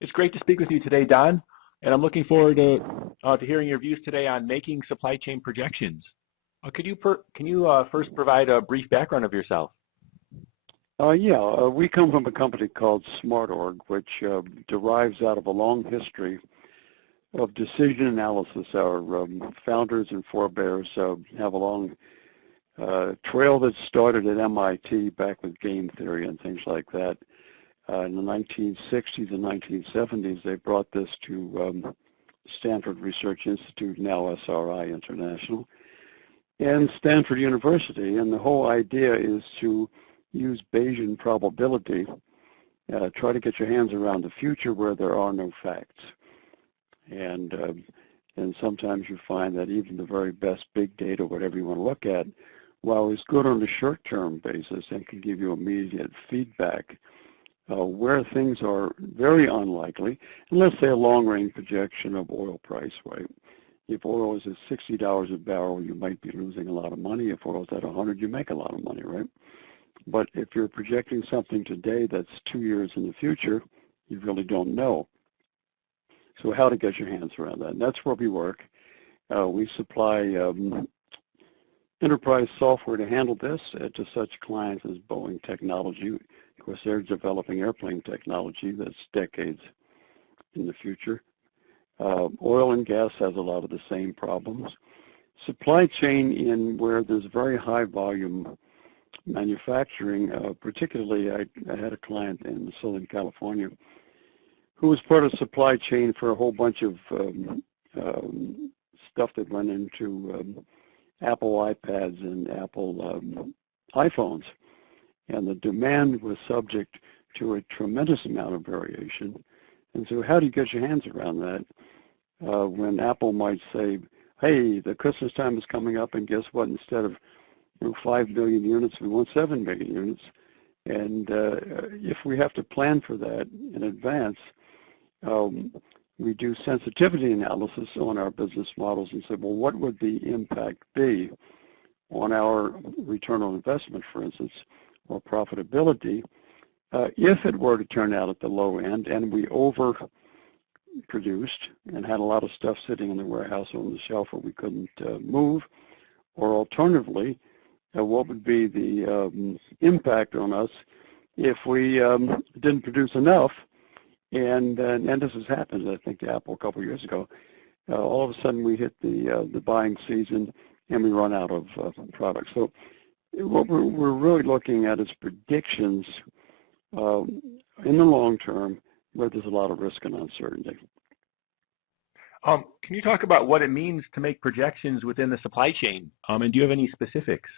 It's great to speak with you today, Don, and I'm looking forward to hearing your views today on making supply chain projections. Can you first provide a brief background of yourself? We come from a company called SmartOrg, which derives out of a long history of decision analysis. Our founders and forebears have a long trail that started at MIT back with game theory and things like that. In the 1960s and 1970s, they brought this to Stanford Research Institute, now SRI International, and Stanford University. And the whole idea is to use Bayesian probability, try to get your hands around the future where there are no facts. And sometimes you find that even the very best big data, whatever you want to look at, while it's good on a short-term basis and can give you immediate feedback, where things are very unlikely, and let's say a long-range projection of oil price, right? If oil is at $60 a barrel, you might be losing a lot of money. If oil is at 100, you make a lot of money, right? But if you're projecting something today that's 2 years in the future, you really don't know. So how to get your hands around that? And that's where we work. We supply enterprise software to handle this to such clients as Boeing Technology. Of course, they're developing airplane technology that's decades in the future. Oil and gas has a lot of the same problems. Supply chain in where there's very high volume manufacturing, particularly I had a client in Southern California who was part of supply chain for a whole bunch of stuff that went into Apple iPads and Apple iPhones. And the demand was subject to a tremendous amount of variation. And so how do you get your hands around that when Apple might say, hey, the Christmas time is coming up, and guess what? Instead of 5 million units, we want 7 million units. And if we have to plan for that in advance, we do sensitivity analysis on our business models and say, well, what would the impact be on our return on investment, for instance, or profitability, if it were to turn out at the low end and we overproduced and had a lot of stuff sitting in the warehouse or on the shelf where we couldn't move, or alternatively, what would be the impact on us if we didn't produce enough? And this has happened, I think, to Apple a couple of years ago. All of a sudden, we hit the buying season, and we run out of products. So what we're really looking at is predictions in the long term where there's a lot of risk and uncertainty. Can you talk about what it means to make projections within the supply chain? And do you have any specifics?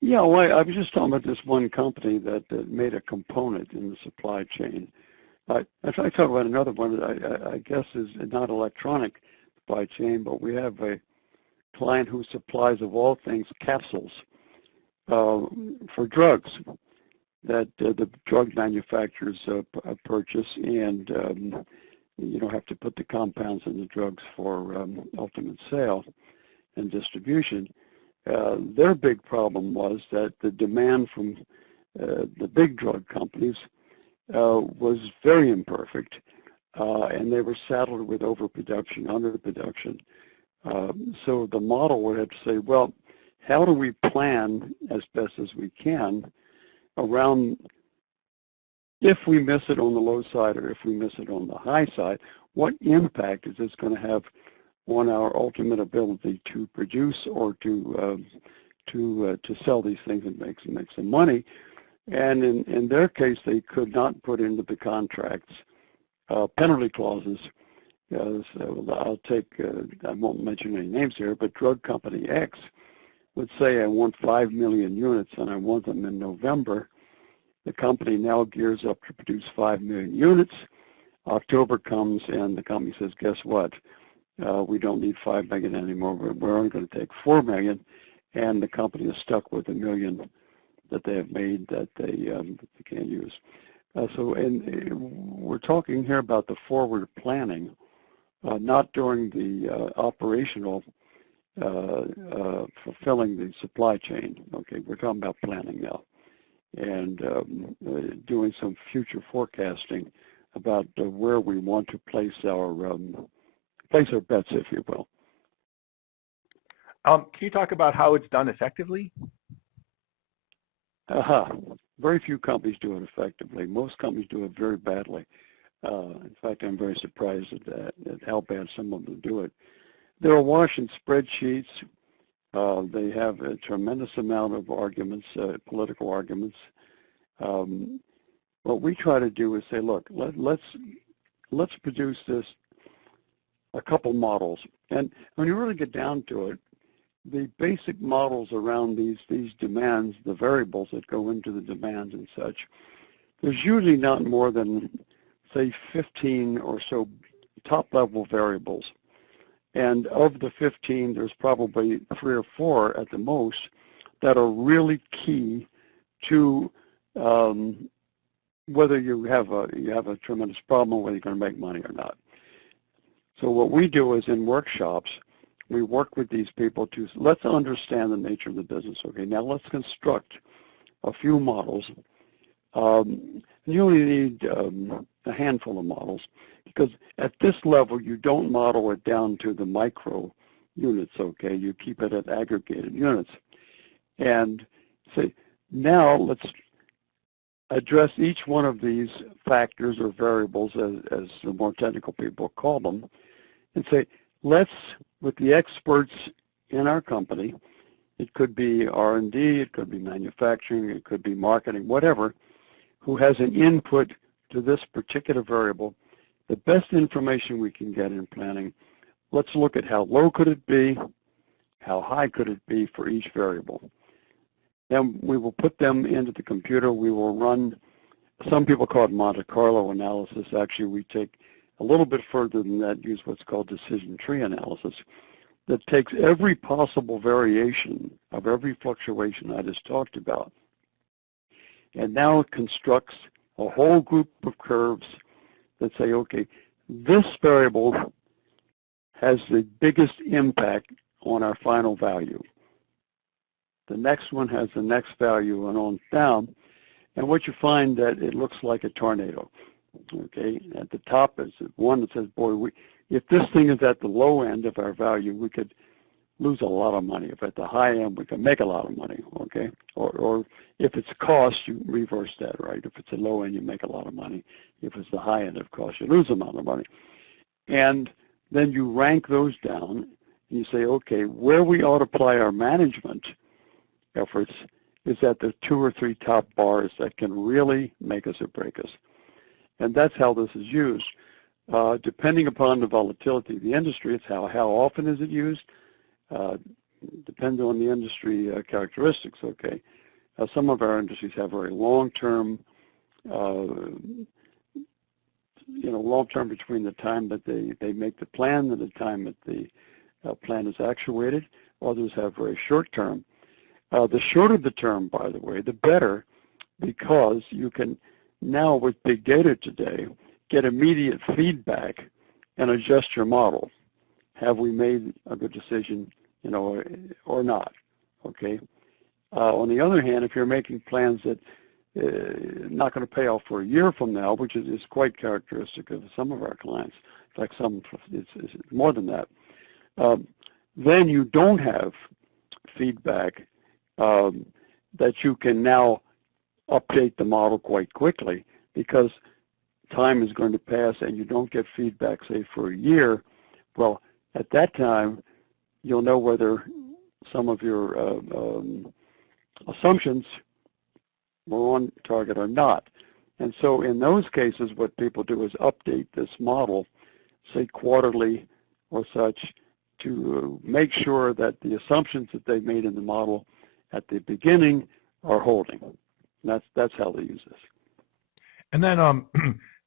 Yeah, well, I was just talking about this one company that made a component in the supply chain. I try to talk about another one that I guess is not electronic supply chain, but we have a client who supplies, of all things, capsules for drugs that the drug manufacturers purchase, and you don't have to put the compounds in the drugs for ultimate sale and distribution. Their big problem was that the demand from the big drug companies was very imperfect, and they were saddled with overproduction, underproduction. So the model would have to say, well, how do we plan as best as we can around if we miss it on the low side or if we miss it on the high side, what impact is this going to have on our ultimate ability to produce or to sell these things and make some money? And in their case, they could not put into the contracts penalty clauses. So I'll take, I won't mention any names here, but drug company X would say, I want 5 million units and I want them in November. The company now gears up to produce 5 million units. October comes and the company says, guess what? We don't need 5 million anymore. We're only going to take 4 million. And the company is stuck with 1 million that they have made that they can't use. And we're talking here about the forward planning, not during the operational fulfilling the supply chain. Okay, we're talking about planning now, and doing some future forecasting about where we want to place our bets, if you will. Can you talk about how it's done effectively? Very few companies do it effectively. Most companies do it very badly. In fact, I'm very surprised at how bad some of them do it. They're awash in spreadsheets. They have a tremendous amount of arguments, political arguments. What we try to do is say, look, let's produce a couple models. And when you really get down to it, the basic models around these demands, the variables that go into the demands and such, there's usually not more than, say, 15 or so top-level variables. And of the 15, there's probably 3 or 4 at the most that are really key to whether you have a tremendous problem or whether you're going to make money or not. So what we do is in workshops, we work with these people to, let's understand the nature of the business. Okay, now let's construct a few models. You only need a handful of models because at this level, you don't model it down to the micro units, okay? You keep it at aggregated units. And say, now let's address each one of these factors or variables, as the more technical people call them, and say, let's, with the experts in our company, it could be R&D, it could be manufacturing, it could be marketing, whatever, who has an input to this particular variable, the best information we can get in planning, let's look at how low could it be, how high could it be for each variable. Then we will put them into the computer. We will run, some people call it Monte Carlo analysis. Actually, we take a little bit further than that, use what's called decision tree analysis, that takes every possible variation of every fluctuation I just talked about, and now it constructs a whole group of curves that say, okay, this variable has the biggest impact on our final value. The next one has the next value and on down. And what you find that it looks like a tornado. Okay, at the top is one that says, boy, if this thing is at the low end of our value, we could lose a lot of money. If at the high end, we can make a lot of money, okay? Or if it's cost, you reverse that, right? If it's a low end, you make a lot of money. If it's the high end of cost, you lose a amount of money. And then you rank those down, and you say, okay, where we ought to apply our management efforts is at the 2 or 3 top bars that can really make us or break us. And that's how this is used. Depending upon the volatility of the industry, it's how often is it used? Depends on the industry characteristics, okay? Some of our industries have very long-term, long-term between the time that they make the plan and the time that the plan is actuated. Others have very short-term. The shorter the term, by the way, the better, because you can now, with big data today, get immediate feedback and adjust your model. Have we made a good decision, or not, okay? On the other hand, if you're making plans that not going to pay off for a year from now, which is quite characteristic of some of our clients, in fact, some it's more than that, then you don't have feedback that you can now update the model quite quickly, because time is going to pass and you don't get feedback, say, for a year. Well, at that time, you'll know whether some of your assumptions were on target or not. And so in those cases, what people do is update this model, say quarterly or such, to make sure that the assumptions that they made in the model at the beginning are holding. And that's how they use this. And then,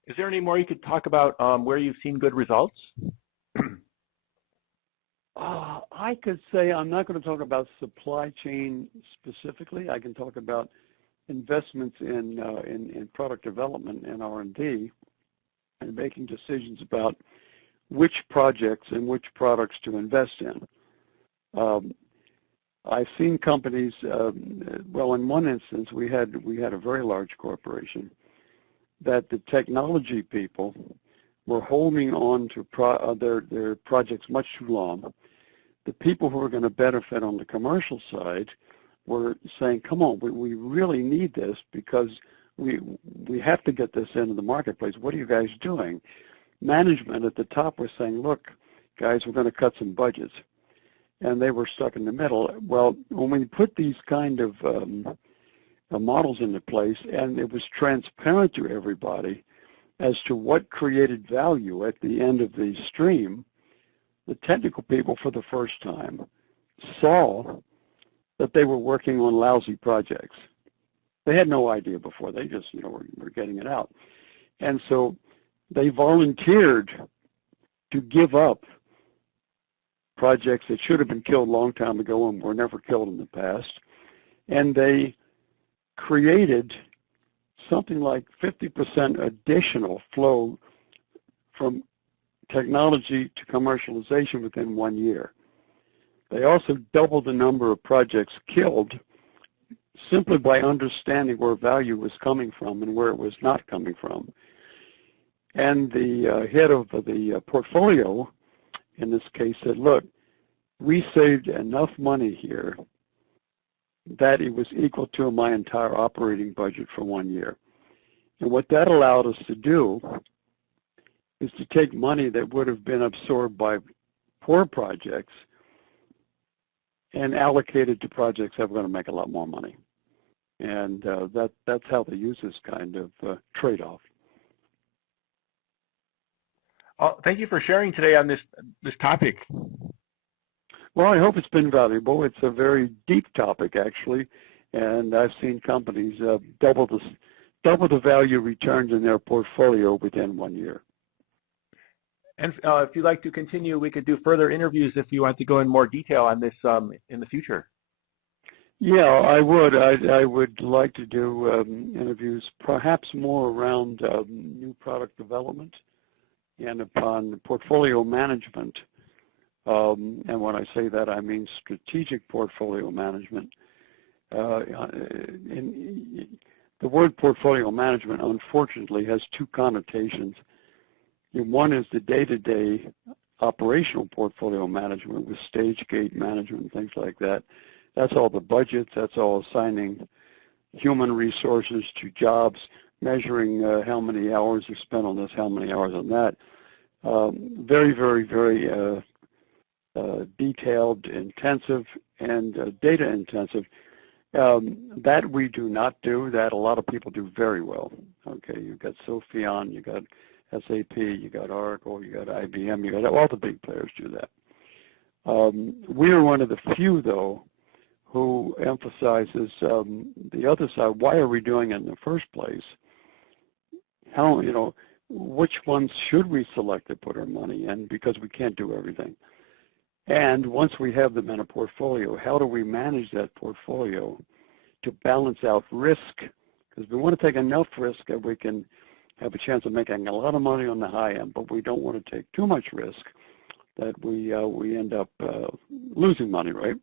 is there any more you could talk about where you've seen good results? I could say, I'm not going to talk about supply chain specifically. I can talk about investments in product development and R&D, and making decisions about which projects and which products to invest in. I've seen companies, well, in one instance, we had a very large corporation that the technology people were holding on to their projects much too long. The people who are going to benefit on the commercial side were saying, come on, we really need this because we have to get this into the marketplace. What are you guys doing? Management at the top was saying, look, guys, we're going to cut some budgets. And they were stuck in the middle. Well, when we put these kind of models into place, and it was transparent to everybody as to what created value at the end of the stream, the technical people for the first time saw that they were working on lousy projects. They had no idea before. They just, were getting it out. And so they volunteered to give up projects that should have been killed a long time ago and were never killed in the past. And they created something like 50% additional flow from technology to commercialization within 1 year. They also doubled the number of projects killed simply by understanding where value was coming from and where it was not coming from. And the head of the portfolio in this case said, look, we saved enough money here that it was equal to my entire operating budget for 1 year. And what that allowed us to do is to take money that would have been absorbed by poor projects and allocate it to projects that were going to make a lot more money. And that's how they use this kind of trade-off. Thank you for sharing today on this topic. Well, I hope it's been valuable. It's a very deep topic, actually, and I've seen companies double the value returned in their portfolio within 1 year. And if you'd like to continue, we could do further interviews if you want to go in more detail on this in the future. Yeah, I would. I would like to do interviews, perhaps more around new product development and upon portfolio management. And when I say that, I mean strategic portfolio management. The word portfolio management, unfortunately, has two connotations. One is the day-to-day operational portfolio management with stage gate management and things like that. That's all the budgets. That's all assigning human resources to jobs, measuring how many hours are spent on this, how many hours on that. Very, very, very detailed, intensive, and data intensive. That we do not do. That a lot of people do very well. Okay, you've got Sophion, you've got SAP, you got Oracle, you got IBM, you got all the big players do that. We are one of the few, though, who emphasizes the other side. Why are we doing it in the first place? How, which ones should we select to put our money in, because we can't do everything. And once we have them in a portfolio, how do we manage that portfolio to balance out risk? Because we want to take enough risk that we can have a chance of making a lot of money on the high end, but we don't want to take too much risk that we end up losing money, right?